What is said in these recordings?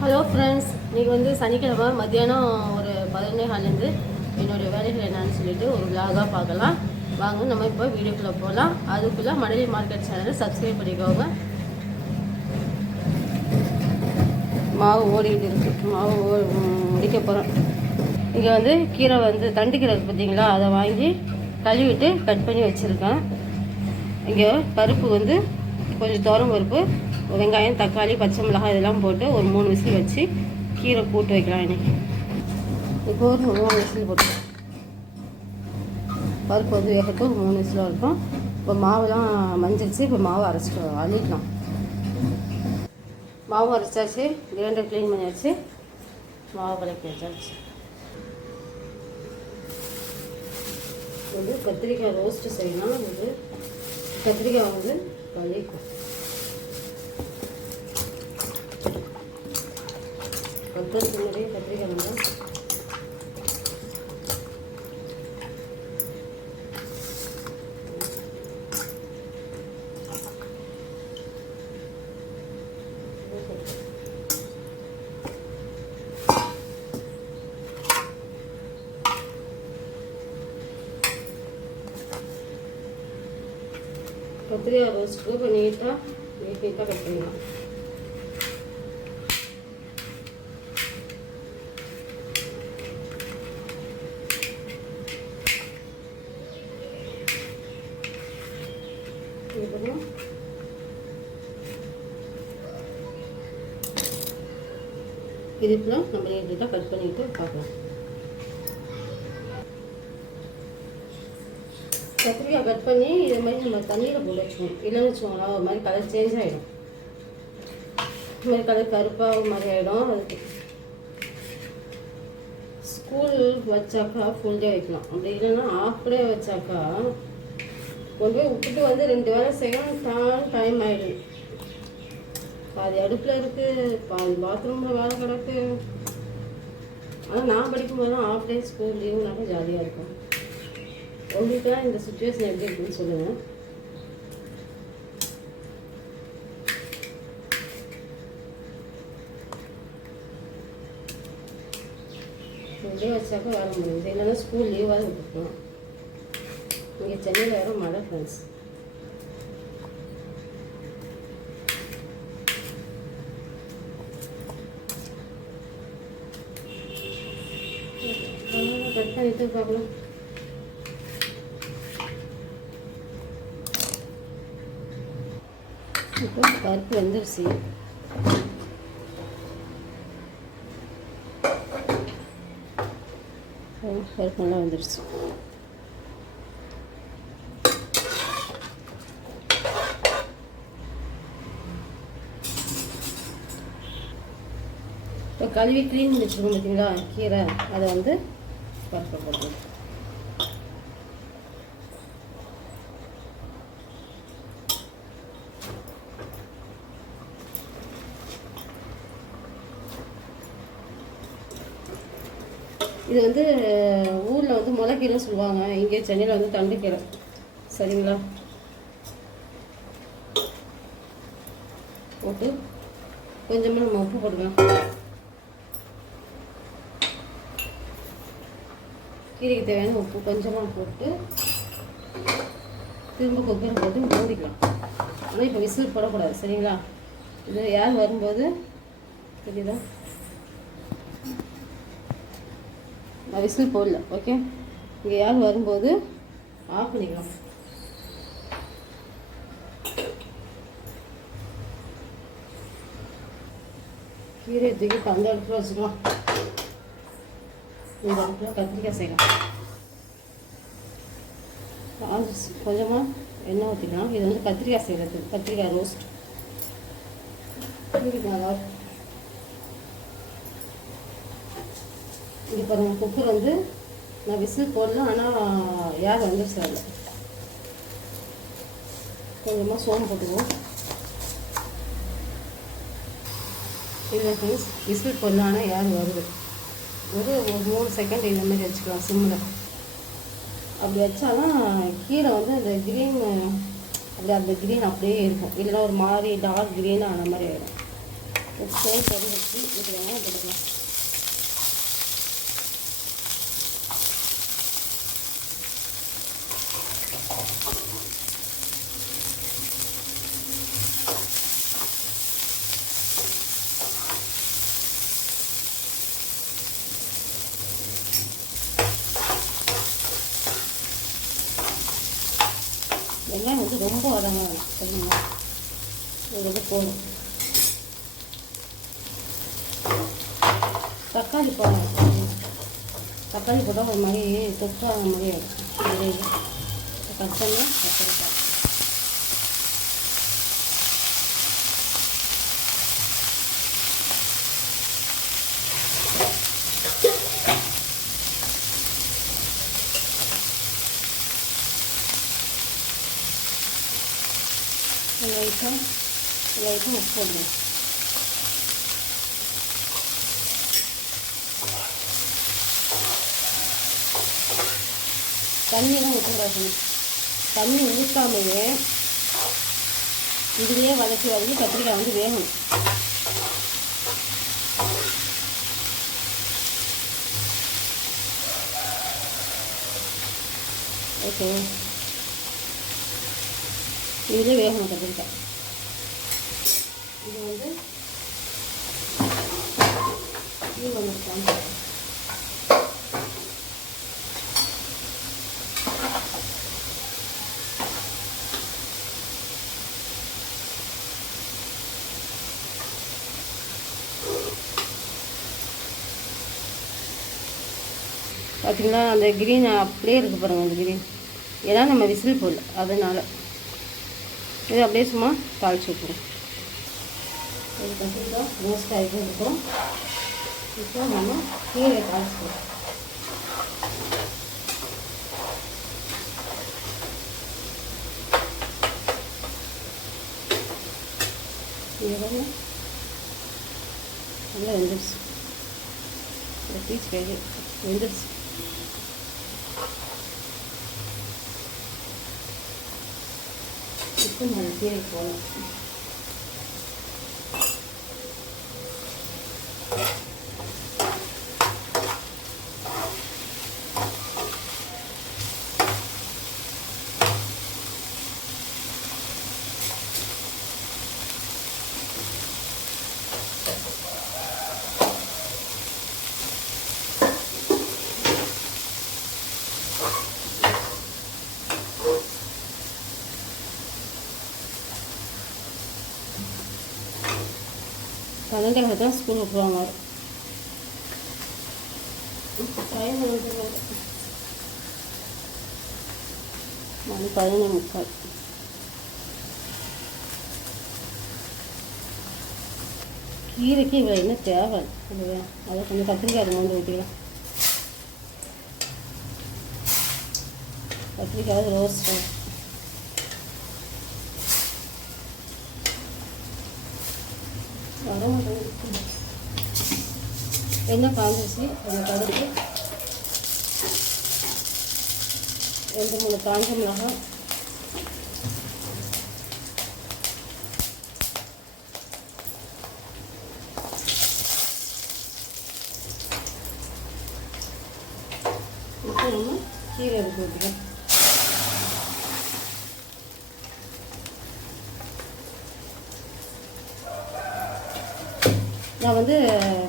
Hello friends, இன்றைக்கி வந்து சனிக்கிழமை மத்தியானம் ஒரு 11:15 என்னுடைய வேலைகள் என்னன்னு சொல்லிட்டு ஒரு விலாகாக பார்க்கலாம். வாங்க நம்ம இப்போ வீடியோக்குள்ளே போகலாம். அதுக்குள்ளே மடலி மார்க்கெட் சேனலை சப்ஸ்கிரைப் பண்ணிக்கோங்க. மாவு ஓடிட்டு இருக்கு, மாவு முடிக்க போகிறோம். இங்கே வந்து கீரை வந்து தண்டு கீரை பார்த்தீங்களா, அதை வாங்கி கழுவிட்டு கட் பண்ணி வச்சுருக்கேன். இங்கே பருப்பு வந்து கொஞ்சம் துவரம் பருப்பு, வெங்காயம், தக்காளி, பச்சை மிளகாய் இதெல்லாம் போட்டு ஒரு 3 விசில் வச்சு கீரை கூட்டு வைக்கலாம். இன்றைக்கி இப்போ ஒரு 3 விசில் போட்டு பருப்பு வந்து வேகட்டும். 3 விசிலாக இருக்கும். இப்போ மாவுலாம் மஞ்சிருச்சு. இப்போ மாவு அள்ளிக்கலாம். மாவு அரைச்சாச்சு, கிரைண்டர் க்ளீன் பண்ணியாச்சு, மாவு கலக்கி வச்சாச்சு. வந்து கத்திரிக்காய் ரோஸ்ட்டு செய்யலாம். இது கத்திரிக்காய் வந்து கழிக்கும். கத்திரிக்கு முன்னாடியே கத்திரிக்காய் வந்து கத்திரிக்காய் ரோஸ்ட்டுக்கு இப்போ நீட்டாக கட் பண்ணிடலாம். இதுக்கெல்லாம் நம்ம நீட்டாக கட் பண்ணிட்டு பார்க்கலாம். கத்திரிக்காய் கட் பண்ணி இதே மாதிரி நம்ம தண்ணியில் போட்டு வச்சுக்கணும். இல்லைன்னு வச்சுக்கோங்களா, ஒரு மாதிரி கலர் சேஞ்ச் ஆகிடும். இது மாதிரி கலர் கருப்பாக ஒரு மாதிரி ஆகிடும். அதுக்கு ஸ்கூல் வச்சாக்கா ஃபுல் டே வைக்கலாம். அப்படி இல்லைன்னா ஆஃப் டே வச்சாக்கா கொண்டு போய் விட்டுட்டு வந்து 2 வேலை செய்யணும். டைம் ஆகிடும். பாதி அடுப்பில் இருக்குது, பாதி பாத்ரூமில் வேலை கிடக்கு. ஆனால் நான் படிக்கும்போது ஆஃப் டே ஸ்கூல் லீவுனாக்க ஜாலியாக இருக்கும். உங்களுக்குலாம் இந்த சுச்சுவேஷன் எப்படி இருக்குன்னு சொல்லுங்கள். ஃபுல் டே வச்சாக்கா வேலை முடியுது. இல்லைன்னா ஸ்கூல் லீவாக விட்டுருக்கோம். இங்கே சென்னையில் வேறு மழை ஃப்ரெண்ட்ஸ். கட் பண்ணிட்டு பார்க்கலாம். இப்போ பருப்பு வந்துருச்சு. பருப்பு நல்லா வந்துருச்சு. இப்போ கழுவி க்ளீன் பண்ணி வச்சுருக்கோம் பார்த்தீங்களா கீரை, அதை வந்து பருப்பை போட்டு இது வந்து ஊரில் வந்து முளைக்கீரை சொல்லுவாங்க. இங்கே சென்னையில் வந்து தண்டுக்கீரை. சரிங்களா? போட்டு கொஞ்சமாக நம்ம உப்பு போட்டுக்கலாம். கீரைக்கு தேவையான உப்பு கொஞ்சமாக போட்டு திரும்ப குக்கர் போட்டு மூடிக்கலாம். ஆனால் இப்போ விசில் போடக்கூடாது. சரிங்களா? இது யார் வரும்போது தெரியுதா, நான் விசில் போடல. ஓகே, இங்கே யார் வரும்போது ஆஃப் பண்ணிக்கலாம். கீரை தூக்கி அந்த இடத்துல வச்சுக்கலாம். இந்த இடத்துல கத்திரிக்காய் செய்யலாம். கொஞ்சமாக எண்ணெய் ஊற்றிக்கலாம். இது வந்து கத்திரிக்காய் செய்கிறது, கத்திரிக்காய் ரோஸ்ட். இது பாருங்கள், குக்கர் வந்து நான் விசில் போடலாம். ஆனால் யார் வந்துருச்சு அதில் கொஞ்சமாக சோம்பு போட்டுக்குவோம். இல்லை ஃப்ரெண்ட்ஸ், விசில் போடலாம். ஆனால் யார் வருது ஒரு 3 செகண்ட் இந்த மாதிரி வச்சுக்கலாம் சிம்மில். அப்படி வச்சாலும் கீரை வந்து அந்த க்ரீன் அப்படியே இருக்கும். இல்லைன்னா ஒரு மாதிரி டார்க் க்ரீனாக ஆன மாதிரி ஆகிடும். உப்பு கறி வச்சு இது வெங்காயம் போட்டுக்கலாம். வெங்காயம் வந்து ரொம்ப வதங்கணும், சரிங்களா? இது வந்து போதும். தக்காளி போடணும். தக்காளி போட்டால் ஒரு மாதிரி தொக்காத மாதிரி ஆகிடும். கச்சன்னா கத்திரிக்காய் லைட்டாக உப்பு போடணும். தண்ணியெல்லாம் ஊற்றக்கூடாது. தண்ணி ஊற்றாமையே இதுலேயே வதக்கி கத்திரிக்காய் வந்து வேகணும். ஓகே, இதுலேயே வேகணும் கத்திரிக்காய். இது வந்து இது வந்துருக்காங்க. பார்த்திங்களா, அந்த கிரீன் அப்படியே இருக்குது பாருங்கள். அந்த கிரீன் ஏன்னா நம்ம விசில் போடல, அதனால் இது அப்படியே சும்மா தாளிச்சு விட்டுரும். இது கத்திரிக்காய் ரோஸ்ட் ஆகிட்டு இருக்கும். இப்போ நம்ம கீரை தாளிச்சுக்கலாம். இது நல்லா வெந்துருச்சு. இந்த பீச் கயிறு வெந்துருச்சு. இப்போ நம்ம கீரை போகலாம். பன்னெண்டரை தான் ஸ்கூல் விட்டுருவாங்க. டைம் மணி 11:45. கீரைக்கு இவ்வளோ என்ன தேவை இல்லையா? அதை கொஞ்சம் கத்திரிக்காய் கொண்டு ஊற்றிக்கலாம். கத்திரிக்காய் ரோஸ்ட் வர மாட்டேங்குது. எண்ணெய் காஞ்சிச்சு. அந்த கடுகு 2-3 காஞ்ச மிளகாய், இப்போ நம்ம கீரை எடுத்து ஊற்றிக்கலாம். நான் வந்து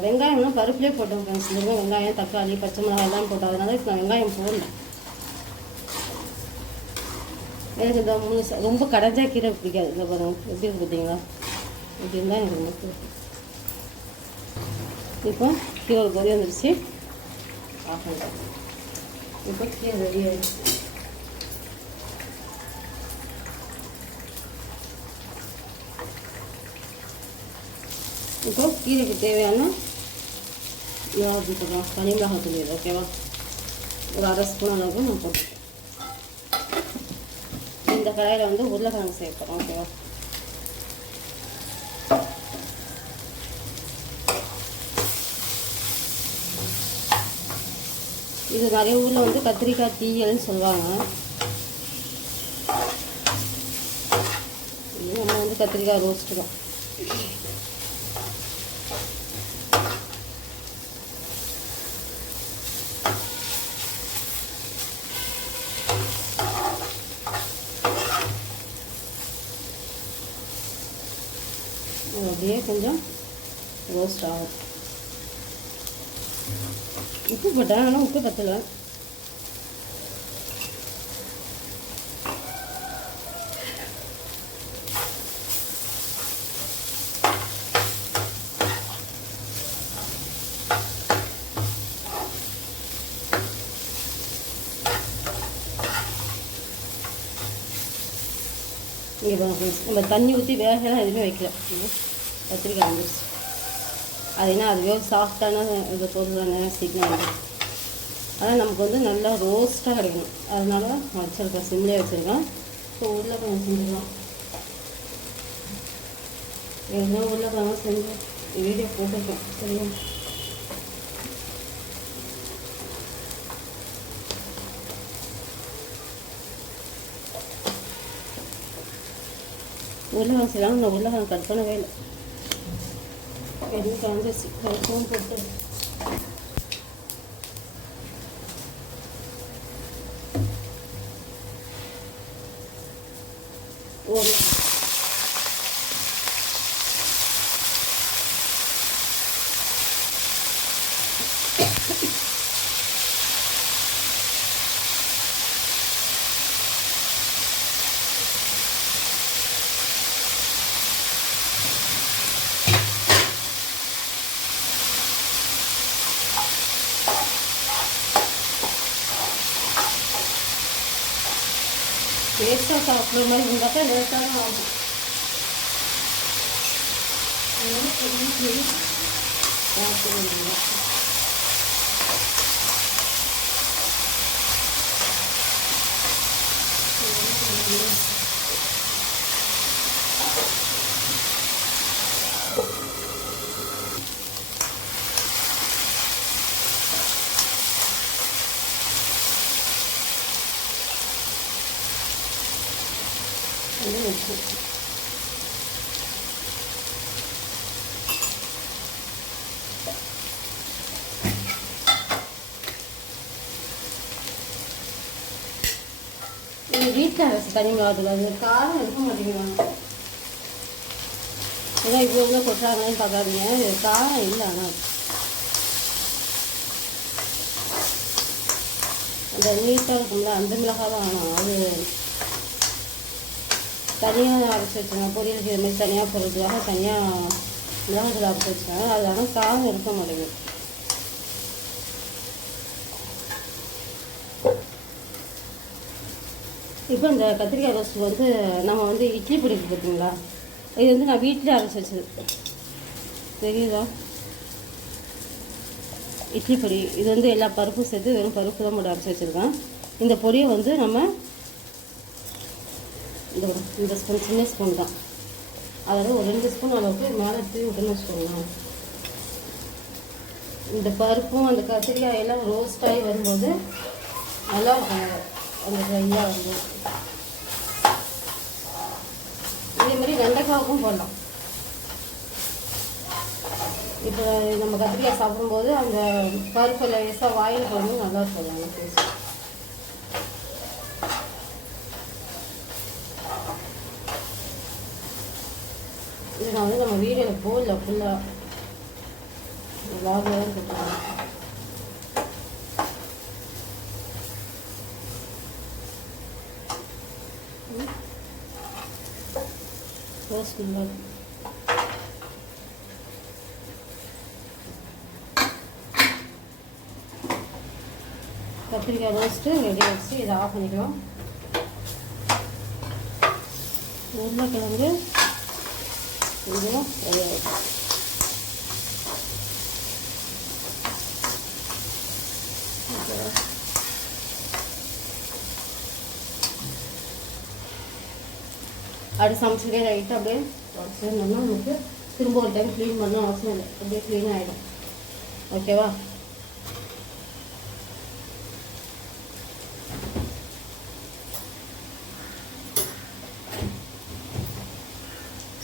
வெங்காயம்லாம் பருப்புலேயே போட்டேன் ஃப்ரெண்ட்ஸ். வெங்காயம், தக்காளி, பச்சை மிளகாய் எல்லாம் போட்டேன். அதனால இப்போ நான் வெங்காயம் போடல. எனக்கு இந்த ரொம்ப கடைஞ்சா கீரை பிடிக்காது. இந்த பாருங்க எப்படி இருக்கு பார்த்தீங்களா? இப்படி இருந்தால் எனக்கு ரொம்ப பிடிக்கும். இப்போ கீரை ஒரு பொரி வந்துடுச்சு. ஆஃப் பண்ணிட்டேன். இப்போ கீரை ரெடி ஆகிடுச்சு. இப்போ கீரைக்கு தேவையான மிளகாய் போட்டுக்கலாம். தனி மிளகாய் தூள் இது, ஓகேவா? ஒரு 1/2 ஸ்பூன் அளவுக்கு நான் போட்டுருக்கேன். இந்த கடாயில் வந்து உருளைக்கிழங்கு சேர்ப்போம், ஓகேவா? இது நிறைய ஊரில் வந்து கத்திரிக்காய் தீயல்னு சொல்லுவாங்க. இது நம்ம வந்து கத்திரிக்காய் ரோஸ்ட்டு தான். அப்படியே கொஞ்சம் ரோஸ்ட் ஆகும். உப்பு போட்டேன், ஆனால் உப்பு பத்தலை. இங்கே நம்ம தண்ணி ஊற்றி வேகலாம் எதுவுமே வைக்கல. கத்திரிக்காய் வந்துருச்சு. அது என்ன அதுவே சாஃப்டான இந்த பொருள் தானே, சீக்கிரம் வந்துடும். ஆனால் நமக்கு வந்து நல்லா ரோஸ்ட்டாக கிடைக்கணும். அதனால வச்சுருக்கேன், சிம்லேயே வச்சுருக்கேன். இப்போ உருளைக்கிழங்கு செஞ்சுக்கலாம். எதுனா உருளைக்கிழங்கு செஞ்சு வீடியோ போட்டுருக்கேன். சரியா? உருளைக்கிழங்கு செய்யலாம். நான் உருளைக்கிழங்கு கட் பண்ணவே இல்லை. எதுவும் காஞ்சிச்சு. ஃபோன் போட்டு ஒரு டேஸ்ட்டாக சாப்பிட்ற மாதிரி இருந்தாக்கா லேட்டாக தான் ஆகும். வீட்டில் அரைச்சி தனி மிளகாத்தூள் அது காரம் இருக்க மாட்டேங்கிறாங்க. ஏன்னா இவ்வளோ கொட்டுறாங்கன்னு பார்க்காதீங்க, காரம் இல்லை. ஆனால் அந்த நீட்டாக இருக்கும்ல அந்த மிளகா தான் வேணும். அது தனியாக அரைச்சி வச்சுருங்க. பொரியலுக்கு இது மாதிரி தனியாக போடுறதுக்காக தனியாக மிளகாத்தூள் அரைச்சி வச்சுருக்காங்க. அது ஆனால் காரம் இருக்க மாட்டேங்குது. இப்போ இந்த கத்திரிக்காய் ரோஸ்ட் வந்து நம்ம வந்து இட்லி பொடி பார்த்தீங்களா, இது வந்து நான் வீட்டில் அரைச்சி வச்சது தெரியுதா? இட்லி பொடி. இது வந்து எல்லா பருப்பும் சேர்த்து வெறும் பருப்பு தான் போட்டு அரைச்சி வச்சுருக்கேன். இந்த பொடியை வந்து நம்ம இந்த ஸ்பூன், சின்ன ஸ்பூன் தான், அதாவது ஒரு 2 ஸ்பூன் அளவுக்கு மேலே தூவி விட்டுன்னு வச்சுக்கோங்க. இந்த பருப்பும் அந்த கத்திரிக்காய் எல்லாம் ரோஸ்ட் ஆகி வரும்போது நல்லா இருக்கும். அந்த ட்ரையாக வந்து இதே மாதிரி வெண்டைக்காவுக்கும் போடலாம். இப்போ நம்ம கத்திரிக்காய் சாப்பிடும்போது அந்த பருப்பு லேசாக வாயில் போடணும், நல்லா இருக்கும் டேஸ்ட். இது நான் வந்து நம்ம வீடியோவில் போடல ஃபுல்லாக லாகில் தான் போட்டுருக்கேன். ரோஸ்ட் நல்லா கத்திரிக்காய் ரோஸ்ட்டு ரெடி ஆகிடுச்சு. இதை ஆஃப் பண்ணிக்கலாம். உருளைக்கிழங்கு இதுவும் ரெடி ஆகிடுச்சு. அப்படி சமைச்சிட்டே ரைட்டு அப்படியே வச்சுருந்தோம்னா நமக்கு திரும்ப ஒரு டைம் க்ளீன் பண்ண அவசியம் இல்லை. அப்படியே க்ளீன் ஆகிடும். ஓகேவா?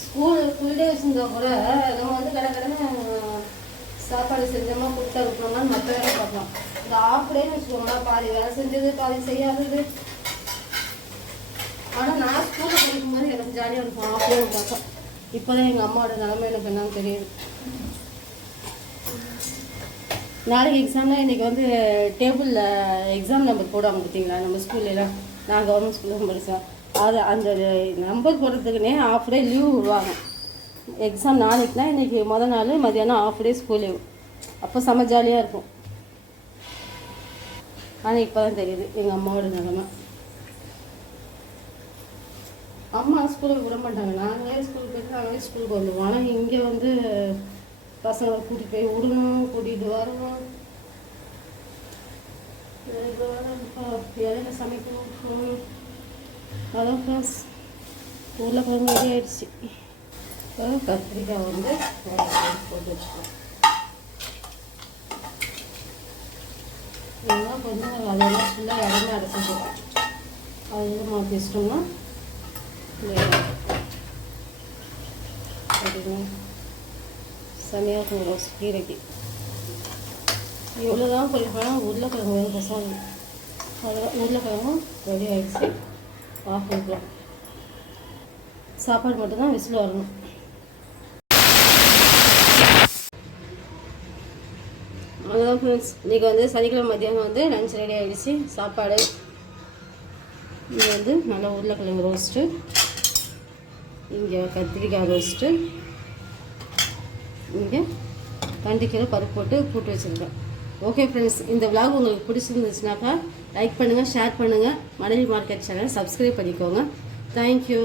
ஸ்கூல் ஃபுல் டே வச்சுருந்தா கூட நம்ம வந்து கடை சாப்பாடு செஞ்சோமா கொடுத்தா இருக்கணும்னா மற்ற வேலை பார்க்கலாம். இந்த ஆஃப் டேன்னு வச்சுக்கோங்களா, பாதி வேலை செஞ்சது பாதி செய்யாதது. ஆனால் நான் ஸ்கூலில் படிக்கும்போது எனக்கு ஜாலியாக இருக்கும். ஆஃப் டே பார்த்தா இப்போ தான் எங்கள் அம்மாவோட நிலமை எனக்கு என்னன்னு தெரியுது. நாளைக்கு எக்ஸாம்னா இன்றைக்கி வந்து டேபிளில் எக்ஸாம் நம்பர் போடாமல் பார்த்தீங்களா நம்ம ஸ்கூல்லாம். நான் கவர்மெண்ட் ஸ்கூலில் படித்தேன். அது அந்த நம்பர் போடுறதுக்குன்னே ஆஃப் டே லீவ் விடுவாங்க. எக்ஸாம் நாளைக்குனா இன்றைக்கி மொதல் நாள் மதியானம் ஆஃப் டே ஸ்கூல் லீவ். அப்போ செம்ம ஜாலியாக இருக்கும். ஆனால் இப்போ தான் தெரியுது எங்கள் அம்மாவோட நிலமை. அம்மா ஸ்கூலுக்கு விட மாட்டாங்க. நாங்களே ஸ்கூலுக்கு போய்ட்டு நாங்களே ஸ்கூலுக்கு வந்துடுவோம். ஆனால் இங்கே வந்து பசங்களை கூட்டிகிட்டு போய் விடணும், கூட்டிகிட்டு வரணும், இலையில சமைக்கணும். அதான் ஃப்ரெண்ட்ஸ் உருளைக்கிழங்கு ரெடி ஆயிடுச்சு. கத்திரிக்காய் வந்து போட்டு வச்சுக்கோம். இதெல்லாம் கொஞ்சம் அதெல்லாம் ஃபுல்லாக இடமே அடைச்சிடும். அதெல்லாம் மாற்றி வச்சிட்டோம்னா செமையாக இருக்கும் ரோஸ் கீரைக்கு. இவ்வளோ தான் போயிருப்பேன். உருளைக்கிழங்கு வேறு பசங்க அதெல்லாம் உருளைக்கிழங்கும் ரெடி ஆகிடுச்சு. ஆஃப் பண்ணிக்கலாம். சாப்பாடு மட்டும்தான் விசில் வரணும். அவ்வளோதான் ஃப்ரெண்ட்ஸ். இன்றைக்கி வந்து சனிக்கிழமை மத்தியானம் வந்து லஞ்ச் ரெடி ஆகிடுச்சு. சாப்பாடு இங்கே வந்து நல்லா உருளைக்கிழங்கு ரோஸ்ட்டு, இங்கே கத்திரிக்காய் ரோஸ்ட்டு, இங்கே தண்டிக்கீரை பருப்பு போட்டு கூட்டு வச்சுருக்கேன். ஓகே ஃப்ரெண்ட்ஸ், இந்த விலாக் உங்களுக்கு பிடிச்சிருந்துச்சுனாக்கா லைக் பண்ணுங்கள், ஷேர் பண்ணுங்கள். மணலி மார்க்கெட் சேனல் சப்ஸ்கிரைப் பண்ணிக்கோங்க. தேங்க்யூ.